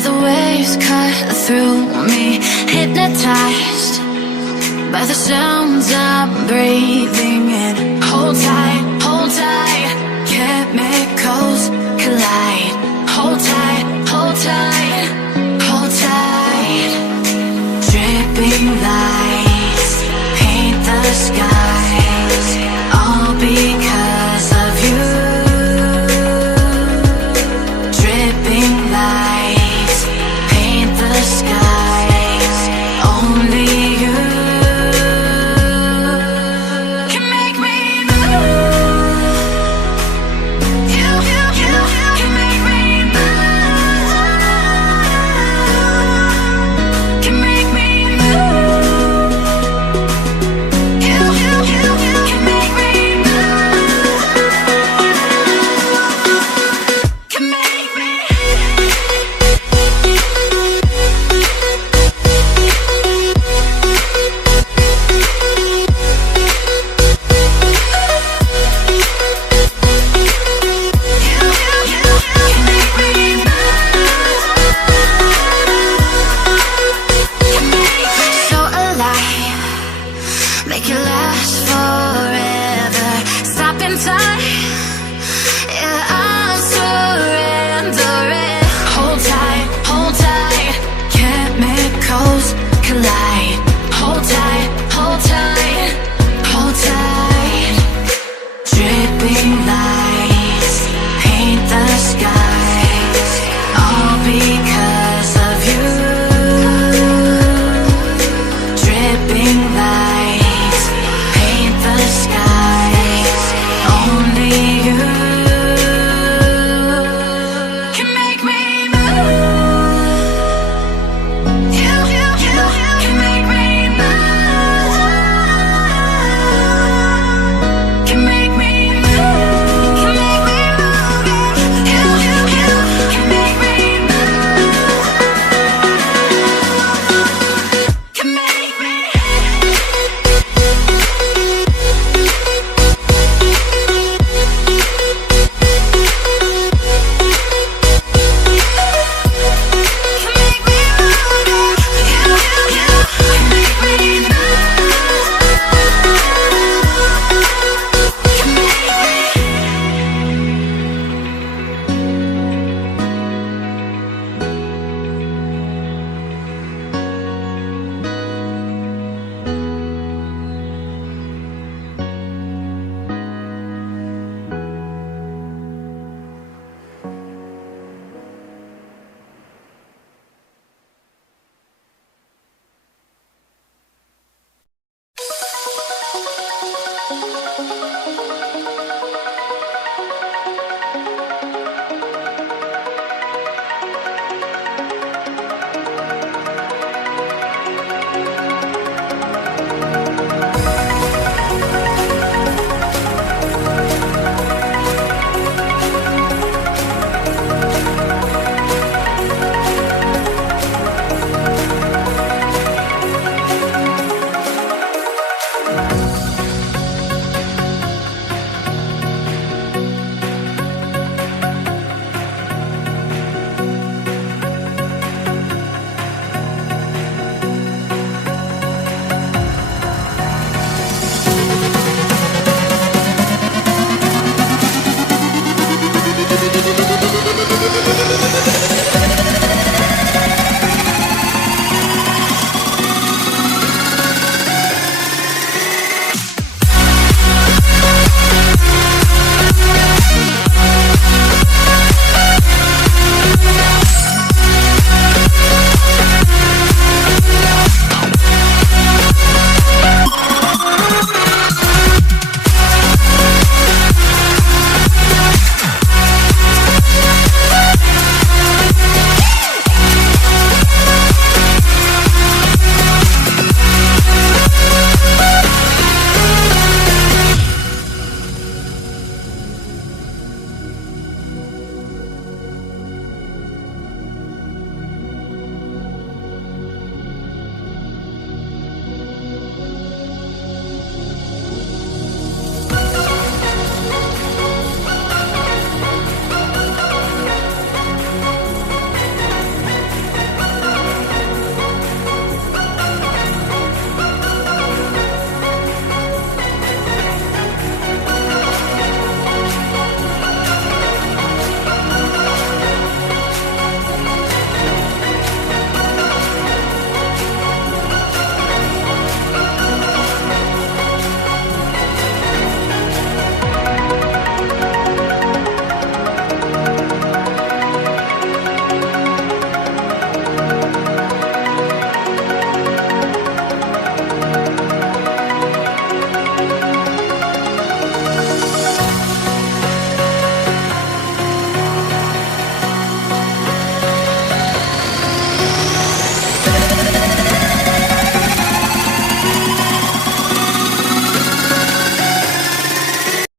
where the waves cut through me, hypnotized by the sounds I'm breathing in. Hold tight, chemicals collide. Hold tight, hold tight, hold tight. Dripping lights paint the skies, all because of you. Dripping lights paint the skies, only you can make me move. You can make me move. Can make me move. You can make me move. Can make me. So alive, make it last forever. Stop in time, yeah, I'm surrendering. Hold tight, chemicals